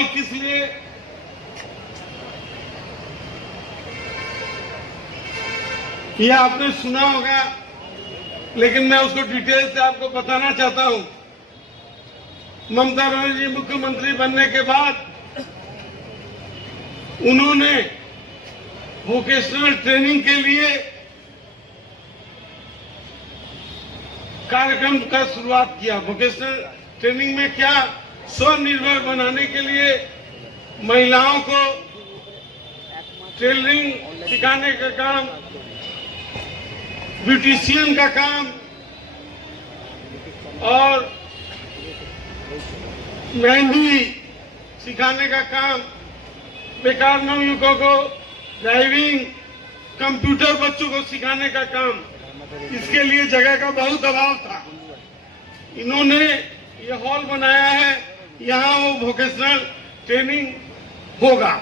Hall किस लिए, ये आपने सुना होगा, लेकिन मैं उसको डिटेल से आपको बताना चाहता हूं। ममता बनर्जी मुख्यमंत्री बनने के बाद उन्होंने वोकेशनल ट्रेनिंग के लिए कार्यक्रम का शुरुआत किया। वोकेशनल ट्रेनिंग में क्या, स्वनिर्भर बनाने के लिए महिलाओं को टेलरिंग सिखाने का काम, ब्यूटिशियन का काम और मेहंदी सिखाने का काम, बेकार नवयुवकों को ड्राइविंग, कंप्यूटर बच्चों को सिखाने का काम, इसके लिए जगह का बहुत अभाव था। इन्होंने ये हॉल बनाया है, यहाँ वो वोकेशनल ट्रेनिंग होगा।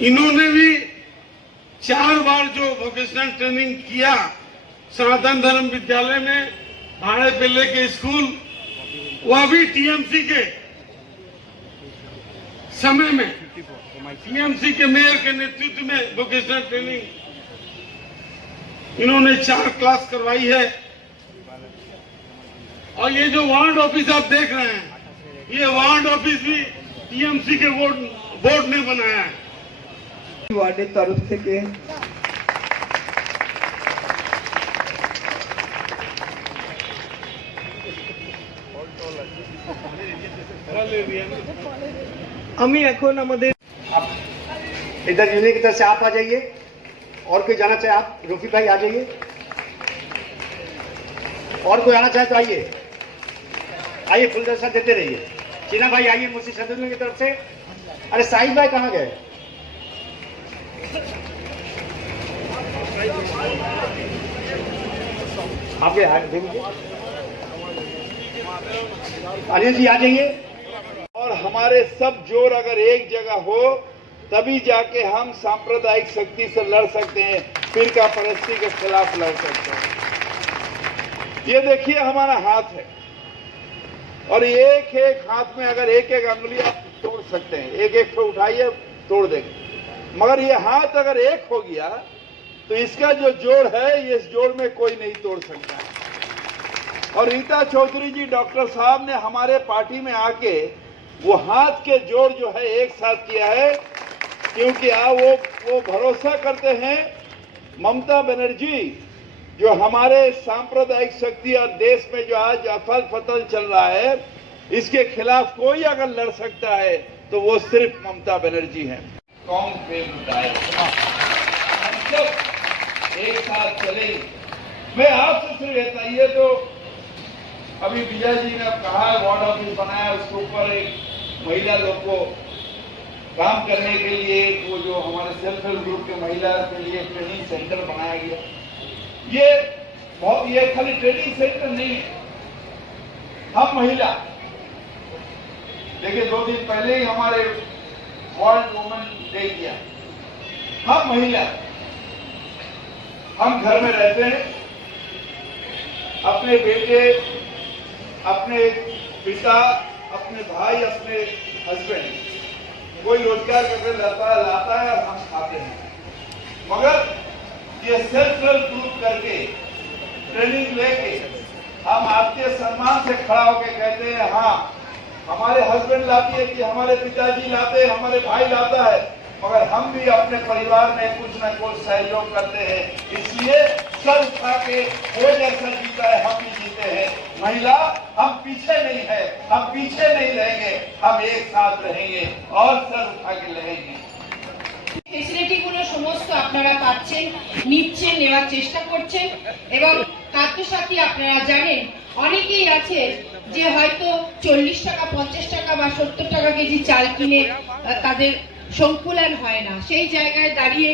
इन्होंने भी 4 बार जो वोकेशनल ट्रेनिंग किया सनातन धर्म विद्यालय में, भाड़े पे लेके स्कूल, वह भी टीएमसी के समय में, टीएमसी के मेयर के नेतृत्व में वोकेशनल ट्रेनिंग इन्होंने 4 क्लास करवाई है। और ये जो वार्ड ऑफिस आप देख रहे हैं, ये वार्ड ऑफिस भी टीएमसी के बोर्ड ने बनाया है। वार्डের তরফ থেকে আমি এখন আমাদের इधर यूनियन की तरफ से आप आ जाइए, और कोई जाना चाहे आप, रफी भाई आ जाइए, और कोई आना चाहे तो आइए, आइए फुलदस्ता देते रहिए। चीना भाई आइए मुझसे सदन की तरफ से। अरे साहिब भाई कहाँ गए? आप अनिल जी आ जाइए। और हमारे सब जोर अगर एक जगह हो तभी जाके हम सांप्रदायिक शक्ति से लड़ सकते हैं, फिरका परस्ती के खिलाफ लड़ सकते हैं। ये देखिए हमारा हाथ है, और एक एक हाथ में अगर एक एक अंगुली आप तोड़ सकते हैं, एक एक को उठाइए तोड़ देंगे। मगर ये हाथ अगर एक हो गया तो इसका जो जोड़ है, ये इस जोड़ में कोई नहीं तोड़ सकता। और रीता चौधरी जी डॉक्टर साहब ने हमारे पार्टी में आके वो हाथ के जोड़ जो है एक साथ किया है, क्योंकि वो भरोसा करते हैं ममता बनर्जी जो हमारे सांप्रदायिक शक्ति और देश में जो आज अफल फतल चल रहा है, इसके खिलाफ कोई अगर लड़ सकता है तो वो सिर्फ ममता बनर्जी है। कौन फेल उठाए, हम सब एक साथ चले। मैं आपसे सिर्फ बताइए, तो अभी विजय जी ने कहा वार्ड ऑफिस बनाया, उसके ऊपर एक महिला लोग को काम करने के लिए, वो जो हमारे सेल्फ हेल्प ग्रुप के महिला के लिए ट्रेनिंग सेंटर बनाया गया। ये खाली ट्रेनिंग सेंटर नहीं है, हम महिला, देखिए 2 दिन पहले ही हमारे वर्ल्ड वुमेन डे किया। हम महिला, हम घर में रहते हैं, अपने बेटे, अपने पिता, अपने भाई, अपने हस्बैंड, कोई रोजगार करके लाता है और हम खाते हैं। मगर ये सेल्फ हेल्प ग्रुप करके ट्रेनिंग लेके हम आपके सम्मान से खड़ा होकर कहते हैं, हाँ हमारे हस्बैंड लाती है कि हमारे पिताजी लाते हैं, हमारे भाई लाता है, मगर हम भी अपने परिवार में कुछ न कुछ सहयोग करते हैं। इसलिए सर उठा के वो जैसा जीता है हम भी जीते हैं। महिला, हम पीछे नहीं है, हम पीछे नहीं रहेंगे, हम एक साथ रहेंगे और सर उठा के रहेंगे। ফেসিলিটিগুলো সমস্ত আপনারা পাচ্ছেন, নিচ্ছেন, নেওয়ার চেষ্টা করছেন। এবং খাদ্য সাথী আপনারা জানেন অনেকেই আছে যে হয়তো 40 টাকা, 50 টাকা বা 70 টাকা কেজি চাল কিনে তাদের সংকুলান হয় না। সেই জায়গায় দাঁড়িয়ে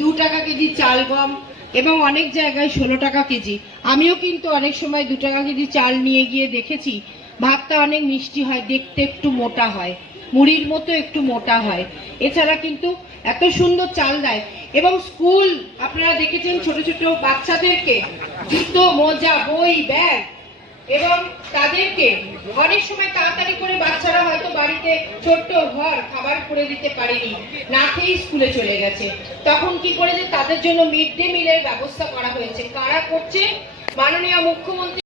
2 টাকা কেজি চাল, গম এবং অনেক জায়গায় 16 টাকা কেজি। আমিও কিন্তু অনেক সময় 2 টাকা কেজি চাল নিয়ে গিয়ে দেখেছি, ভাতটা অনেক মিষ্টি হয়, দেখতে একটু মোটা হয়, মুড়ির মতো একটু মোটা হয়। এছাড়া কিন্তু এত সুন্দর চাল দেয়। এবং স্কুল আপনারা দেখেছেন ছোট ছোট বাচ্চাদেরকে জুতো, মোজা, বই, ব্যাগ এবং তাদেরকে অনেক সময় তাড়াতাড়ি করে বাচ্চারা হয়তো বাড়িতে ছোট্ট ঘর খাবার করে দিতে পারেনি, না খেয়ে স্কুলে চলে গেছে, তখন কি করেছে তাদের জন্য মিড ডে মিলের ব্যবস্থা করা হয়েছে। কারা করছে? মাননীয় মুখ্যমন্ত্রী